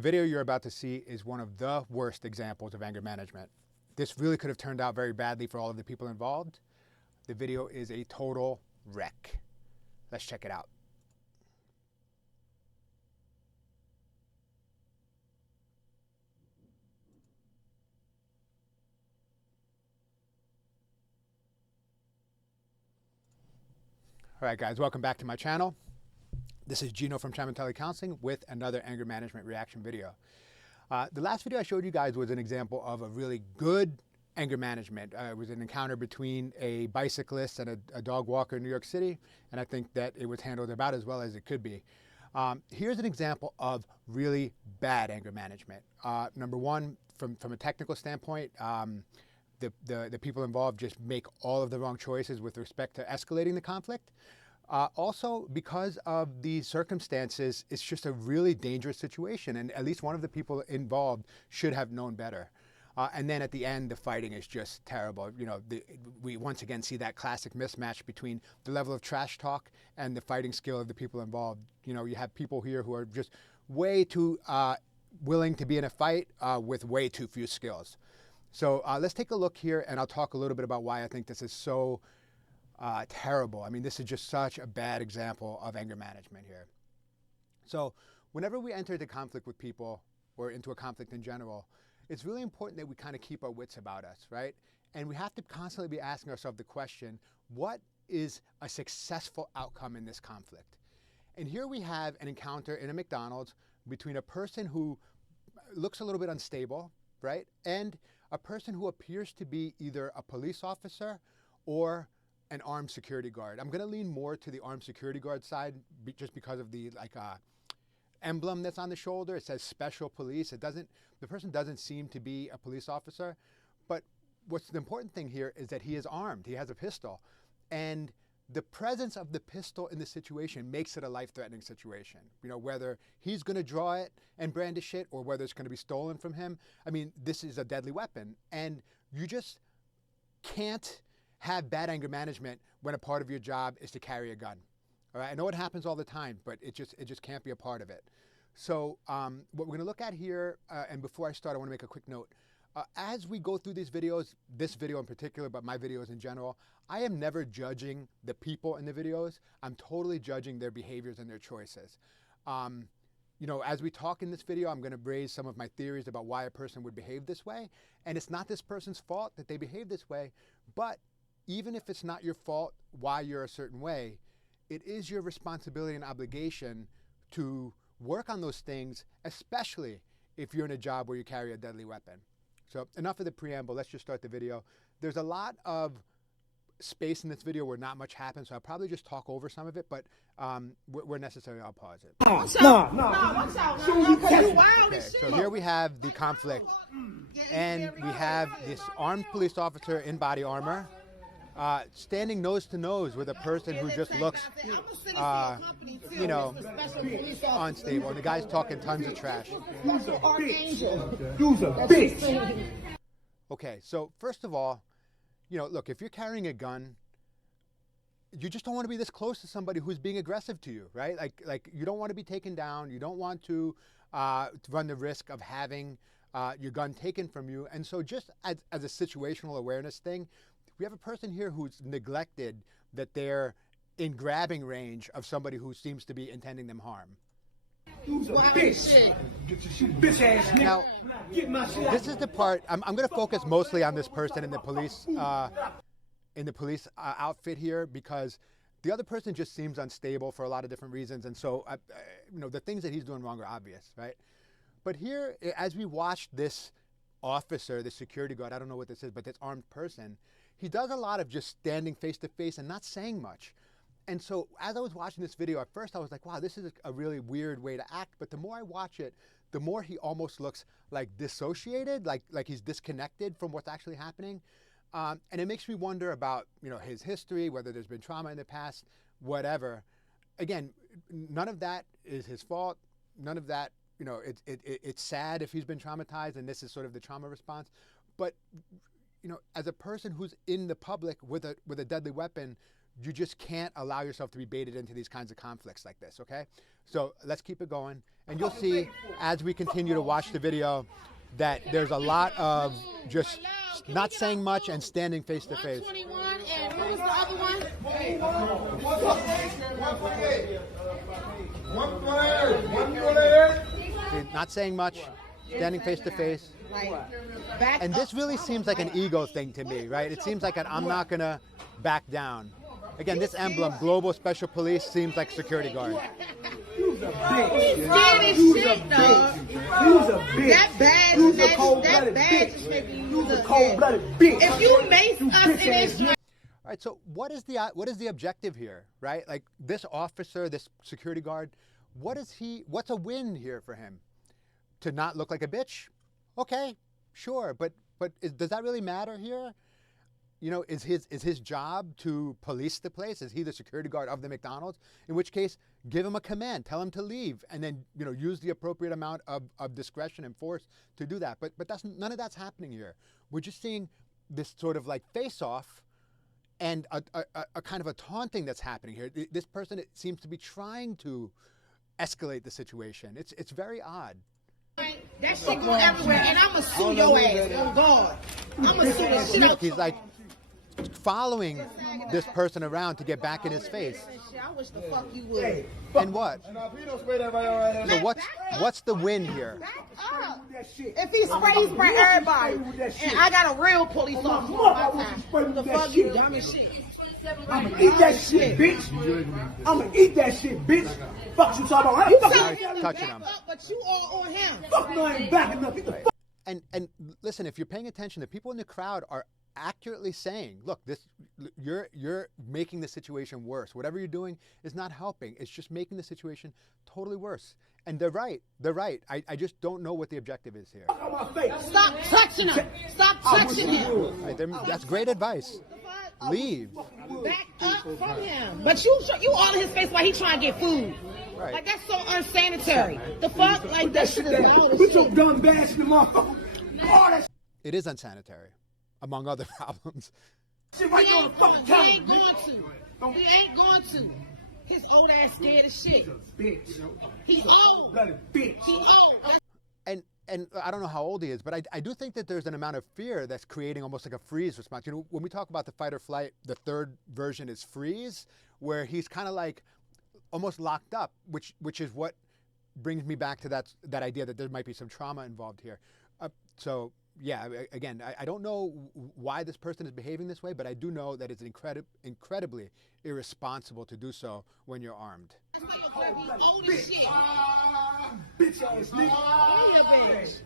The video you're about to see is one of the worst examples of anger management. This really could have turned out very badly for all of the people involved. The video is a total wreck. Let's check it out. All right, guys, welcome back to my channel. This is Gino from Tele Counseling with another anger management reaction video. The last video I showed you guys was an example of a really good anger management. It was an encounter between a bicyclist and a dog walker in New York City, and I think that it was handled about as well as it could be. Here's an example of really bad anger management. Number one, from a technical standpoint, the people involved just make all of the wrong choices with respect to escalating the conflict. Also, because of the circumstances, it's just a really dangerous situation, and at least one of the people involved should have known better. And then at the end, the fighting is just terrible. You know, we once again see that classic mismatch between the level of trash talk and the fighting skill of the people involved. You know, you have people here who are just way too willing to be in a fight with way too few skills. So let's take a look here, and I'll talk a little bit about why I think this is so terrible. I mean, this is just such a bad example of anger management here. So whenever we enter into conflict with people or into a conflict in general, it's really important that we kind of keep our wits about us, right? And we have to constantly be asking ourselves the question, what is a successful outcome in this conflict? And here we have an encounter in a McDonald's between a person who looks a little bit unstable, right? And a person who appears to be either a police officer or an armed security guard. I'm going to lean more to the armed security guard side just because of the emblem that's on the shoulder. It says special police. The person doesn't seem to be a police officer, but what's the important thing here is that he is armed. He has a pistol, and the presence of the pistol in the situation makes it a life-threatening situation. You know, whether he's going to draw it and brandish it or whether it's going to be stolen from him. I mean, this is a deadly weapon, and you just can't have bad anger management when a part of your job is to carry a gun. All right, I know it happens all the time, but it just can't be a part of it. So what we're going to look at here, and before I start, I want to make a quick note. As we go through these videos, this video in particular, but my videos in general, I am never judging the people in the videos. I'm totally judging their behaviors and their choices. You know, as we talk in this video, I'm going to raise some of my theories about why a person would behave this way. And it's not this person's fault that they behave this way, but even if it's not your fault why you're a certain way, it is your responsibility and obligation to work on those things, especially if you're in a job where you carry a deadly weapon. So enough of the preamble, let's just start the video. There's a lot of space in this video where not much happens, so I'll probably just talk over some of it, but where necessary, I'll pause it. Okay, so here we have the conflict, and we have this armed police officer in body armor, standing nose to nose with a person who just looks, you know, unstable. And the guy's talking tons of trash. Okay, so first of all, you know, look, if you're carrying a gun, you just don't want to be this close to somebody who's being aggressive to you, right? Like you don't want to be taken down. You don't want to run the risk of having your gun taken from you. And so just as a situational awareness thing, we have a person here who's neglected that they're in grabbing range of somebody who seems to be intending them harm. Now, this is the part, I'm going to focus mostly on this person in the police outfit here, because the other person just seems unstable for a lot of different reasons. And so, you know, the things that he's doing wrong are obvious, right? But here, as we watch this officer, the security guard, I don't know what this is, but this armed person, he does a lot of just standing face to face and not saying much. And so as I was watching this video, at first I was like, wow, this is a really weird way to act. But the more I watch it, the more he almost looks like dissociated, like he's disconnected from what's actually happening. And it makes me wonder about, you know, his history, whether there's been trauma in the past, whatever. Again, none of that is his fault. None of that, you know, it's sad if he's been traumatized, and this is sort of the trauma response. But you know, as a person who's in the public with a deadly weapon, you just can't allow yourself to be baited into these kinds of conflicts like this, okay? So let's keep it going. And you'll see as we continue to watch the video that there's a lot of just not saying much and standing face to face. 121, and who was the other one? Not saying much, standing face to face. Back And this really seems like an ego thing to me, right? It seems like I'm not gonna back down. Again, this emblem, Global Special Police, seems like security guard. You's a bitch. scared as shit, dog. You's a bitch. That badge, You's a that cold-blooded badge bitch. is making you You's a look cold-blooded bitch. If you mace us in this, All right, so what is the objective here, right? Like this officer, this security guard, what's a win here for him? To not look like a bitch? Okay, sure, but does that really matter here? You know, is his job to police the place? Is he the security guard of the McDonald's? In which case, give him a command, tell him to leave, and then, you know, use the appropriate amount of discretion and force to do that. But none of that's happening here. We're just seeing this sort of like face-off and a kind of a taunting that's happening here. This person, it seems to be trying to escalate the situation. It's very odd. that shit go everywhere, and I'ma sue your ass. Oh God, I'ma sue the shit out. He's like following this person around to get back in his face. I wish the fuck you would. And what? So what's the win here? Back up. If he spray everybody, and I got a real police officer on my time. The fuck you, dumb as shit. I'ma eat that shit, bitch. I'ma eat that shit, bitch. Fuck you talking about? You Fuck telling you. him to touching back him. up, but you all on him. Fuck no, I ain't backing up. Get the fuck. And listen, if you're paying attention, the people in the crowd are accurately saying, look, you're making the situation worse. Whatever you're doing is not helping. It's just making the situation totally worse. And they're right. They're right. I just don't know what the objective is here. Fuck on my face. Stop touching him. Stop touching him. Right, that's great advice. Leave. Back up from him. But you all in his face while he trying to get food. Right. Like that's so unsanitary. The fuck, like that shit is loud as Put your shit. dumb ass in the motherfucker. All that It is unsanitary, among other problems. shit right there on the fucking He ain't counter. going to. He ain't going to. His old ass scared as shit. Bitch. He old. Bloody bitch. He old. And I don't know how old he is, but I do think that there's an amount of fear that's creating almost like a freeze response. You know, when we talk about the fight or flight, the third version is freeze, where he's kind of like almost locked up, which is what brings me back to that idea that there might be some trauma involved here. So yeah, again, I don't know why this person is behaving this way, but I do know that it's incredibly irresponsible to do so when you're armed. That's why your baby old as shit. Bitch ass nigga. Need a bitch.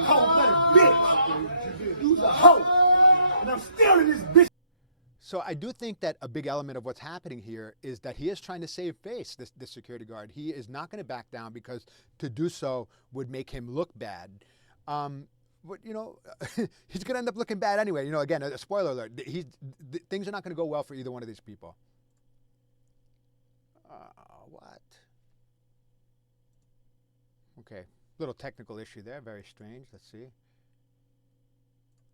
Hoe-blooded bitch. You's a hoe. And I'm still in this bitch. So I do think that a big element of what's happening here is that he is trying to save face, this security guard. He is not going to back down because to do so would make him look bad. But, you know, he's going to end up looking bad anyway. You know, again, a spoiler alert. Things are not going to go well for either one of these people. What? Okay, little technical issue there. Very strange. Let's see.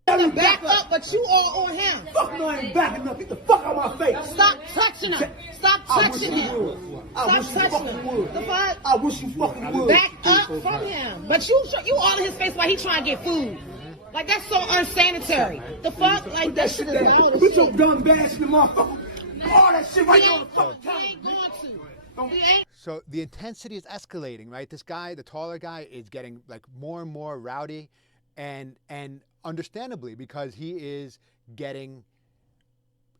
Back up, but you all on him. Fuck no, I ain't backing up. Get the fuck out my face. Stop touching him. Stop touching him. I wish Stop you touching fucking him. would. The fuck? I wish you fucking would. Back up from him. But you all in his face while he trying to get food. Like that's so unsanitary. The fuck? Like that shit is loud as Put your shit. dumb ass in the motherfucker. All that shit right there on the fucking He counter. ain't going to. He ain't. So the intensity is escalating, right? This guy, the taller guy, is getting like more and more rowdy, and understandably, because he is getting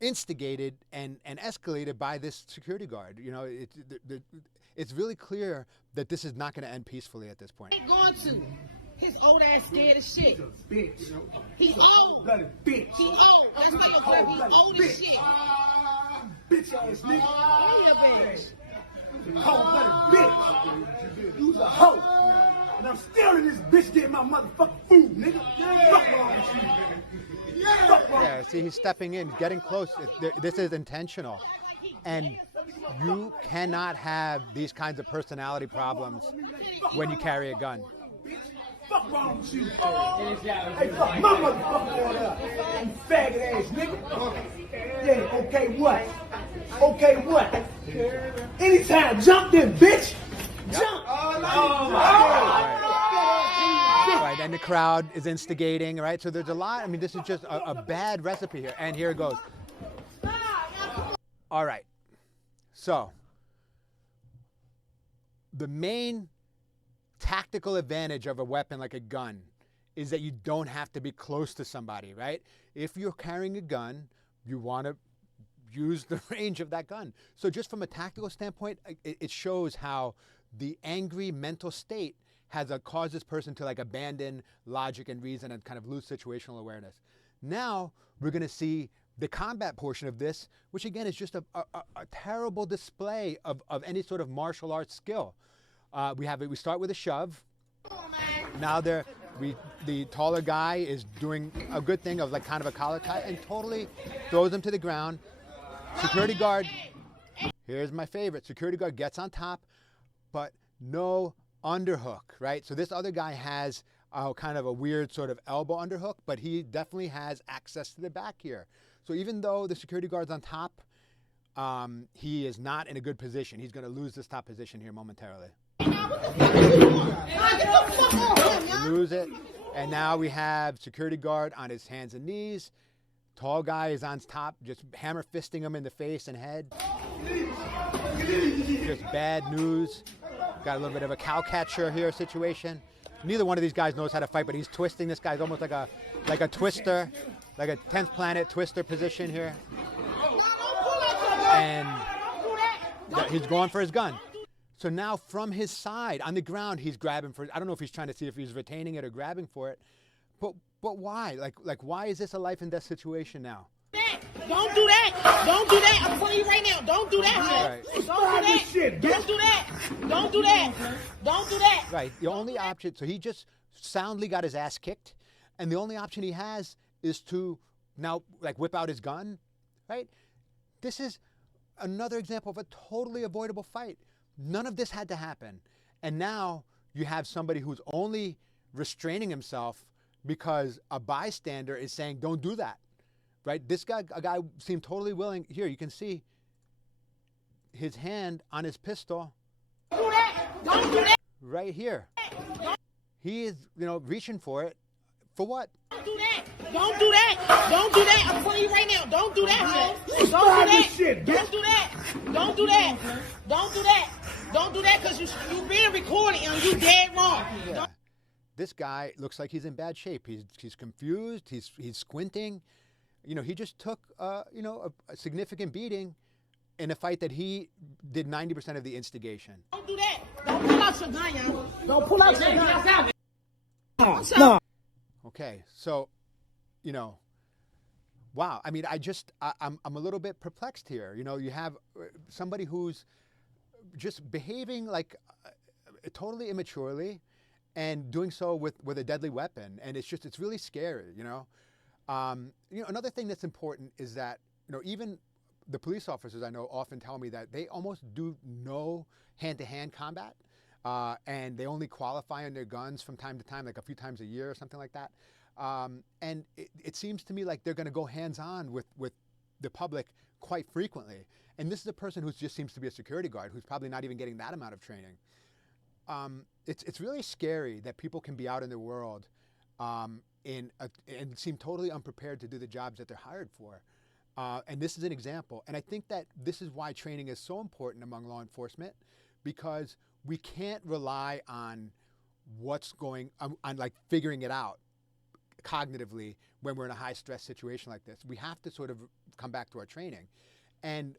instigated and escalated by this security guard. You know, it's really clear that this is not going to end peacefully at this point. Ain't going to. His old ass scared as shit. Bitch. He old. Bloody bitch. He old. That's why your baby old as shit. Bitch ass nigga. Need a bitch. Hoe-blooded bitch. You's a hoe. And I'm still in this bitch getting my motherfucking food, nigga. Fuck wrong with you. Fuck wrong. Yeah, see, he's stepping in, getting close. This is intentional. And you cannot have these kinds of personality problems when you carry a gun. Fuck Fuck wrong with you? Hey, fuck my motherfucking order up. You faggot ass nigga. Yeah, okay, what? Okay, what? Anytime, jump then, bitch. Jump. Oh my God. Right, and the crowd is instigating, right? So there's a lot. I mean, this is just a bad recipe here. And here it goes. All right. So the main tactical advantage of a weapon like a gun is that you don't have to be close to somebody, right? If you're carrying a gun, you want to use the range of that gun. So just from a tactical standpoint, it shows how the angry mental state has caused this person to like abandon logic and reason and kind of lose situational awareness. Now we're going to see the combat portion of this, which again is just a terrible display of any sort of martial arts skill. We start with a shove. Now the taller guy is doing a good thing of like kind of a collar tie and totally throws him to the ground. Security guard, here's my favorite. Security guard gets on top, but no underhook, right? So this other guy has kind of a weird sort of elbow underhook, but he definitely has access to the back here. So even though the security guard's on top, he is not in a good position. He's going to lose this top position here momentarily. Lose it. And now we have security guard on his hands and knees. Tall guy is on top, just hammer fisting him in the face and head. Just bad news. Got a little bit of a cow catcher here situation. Neither one of these guys knows how to fight, but he's twisting this guy's almost like a twister, like a 10th planet twister position here. And he's going for his gun. So now from his side, on the ground, he's grabbing for it. I don't know if he's trying to see if he's retaining it or grabbing for it. But why? Like why is this a life and death situation now? Don't do that. Don't do that. I'm telling you right now. Don't do that. Right. Don't do that. Don't do that. Don't do that. Don't do that. Right. The only option, so he just soundly got his ass kicked, and the only option he has is to now like whip out his gun, right? This is another example of a totally avoidable fight. None of this had to happen. And now you have somebody who's only restraining himself because a bystander is saying, don't do that, right? This guy, a guy seemed totally willing. Here, you can see his hand on his pistol. Don't do that. Don't do that. Right here. He is, reaching for it. For what? Don't do that. Don't do that. Don't do that. I'm telling you right now. Don't do that. Don't do that. Don't do that. Don't do that. Don't do that. Don't do that because you being recorded and you dead wrong. Yeah. This guy looks like he's in bad shape. He's confused. He's squinting. He just took a significant beating in a fight that he did 90% of the instigation. Don't do that. Don't pull out your gun, y'all. Don't pull out your gun. No. Okay, so, wow. I mean, I'm a little bit perplexed here. You have somebody who's just behaving like totally immaturely and doing so with a deadly weapon. And it's really scary, Another thing that's important is that, even the police officers I know often tell me that they almost do no hand-to-hand combat. And they only qualify on their guns from time to time, like a few times a year or something like that. And it seems to me like they're going to go hands-on with the public quite frequently. And this is a person who just seems to be a security guard who's probably not even getting that amount of training. It's really scary that people can be out in the world and seem totally unprepared to do the jobs that they're hired for. And this is an example. And I think that this is why training is so important among law enforcement, because we can't rely on what's going on like figuring it out cognitively when we're in a high stress situation like this. We have to sort of come back to our training. And,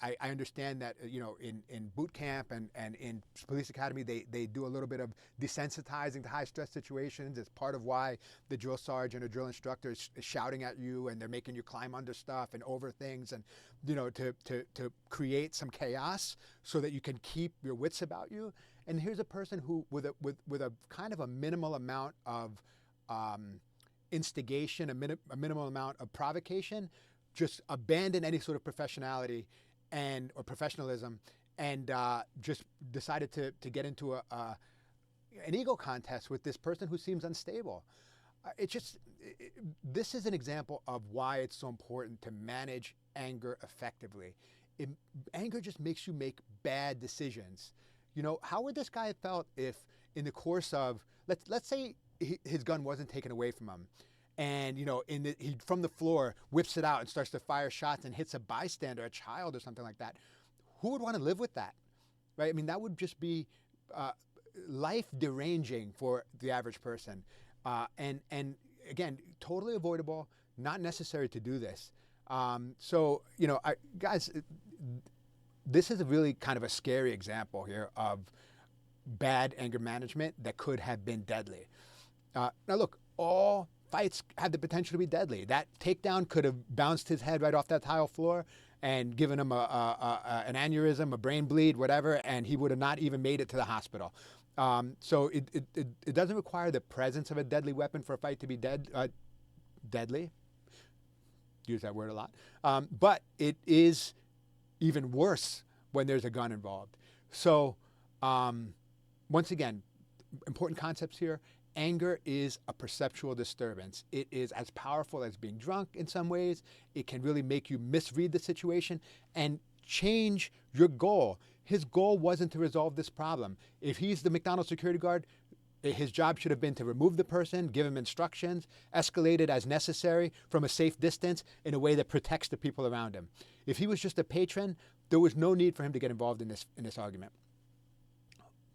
I understand that, in boot camp and in police academy, they do a little bit of desensitizing to high stress situations. It's part of why the drill sergeant or drill instructor is shouting at you and they're making you climb under stuff and over things and, to create some chaos so that you can keep your wits about you. And here's a person who, with a kind of a minimal amount of instigation, a minimal amount of provocation, just abandon any sort of professionality or professionalism and just decided to get into an ego contest with this person who seems unstable. This is an example of why it's so important to manage anger effectively. Anger just makes you make bad decisions. You know, how would this guy have felt if in the course of, let's say his gun wasn't taken away from him, and, you know, he from the floor whips it out and starts to fire shots and hits a bystander, a child or something like that. Who would want to live with that, right? I mean, that would just be life deranging for the average person. And again, totally avoidable, not necessary to do this. So, you know, guys, this is a really kind of a scary example here of bad anger management that could have been deadly. Now, look, all fights have the potential to be deadly. That takedown could have bounced his head right off that tile floor and given him an aneurysm, a brain bleed, whatever, and he would have not even made it to the hospital. So it doesn't require the presence of a deadly weapon for a fight to be deadly. Use that word a lot. But it is even worse when there's a gun involved. So once again, important concepts here. Anger is a perceptual disturbance. It is as powerful as being drunk in some ways. It can really make you misread the situation and change your goal. His goal wasn't to resolve this problem. If he's the McDonald's security guard, his job should have been to remove the person, give him instructions, escalate it as necessary from a safe distance in a way that protects the people around him. If he was just a patron, there was no need for him to get involved in this argument.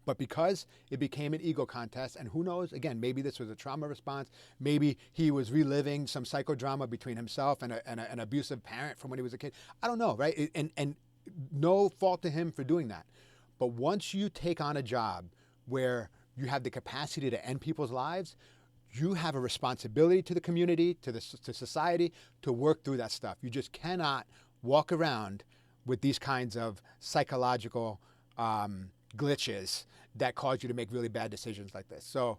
But because it became an ego contest, and who knows, again, maybe this was a trauma response, maybe he was reliving some psychodrama between himself and an abusive parent from when he was a kid. I don't know, right? And no fault to him for doing that. But once you take on a job where you have the capacity to end people's lives, you have a responsibility to the community, to society, to work through that stuff. You just cannot walk around with these kinds of psychological glitches that cause you to make really bad decisions like this. So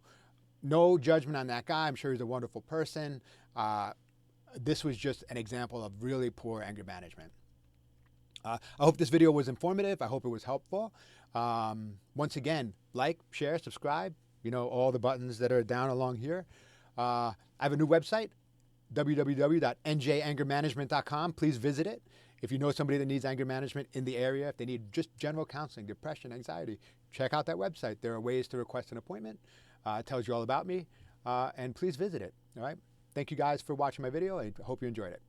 no judgment on that guy. I'm sure he's a wonderful person. This was just an example of really poor anger management. I hope this video was informative. I hope it was helpful. Once again, like, share, subscribe, you know, all the buttons that are down along here. I have a new website, www.njangermanagement.com. Please visit it. If you know somebody that needs anger management in the area, if they need just general counseling, depression, anxiety, check out that website. There are ways to request an appointment. It tells you all about me, and please visit it. All right. Thank you guys for watching my video. I hope you enjoyed it.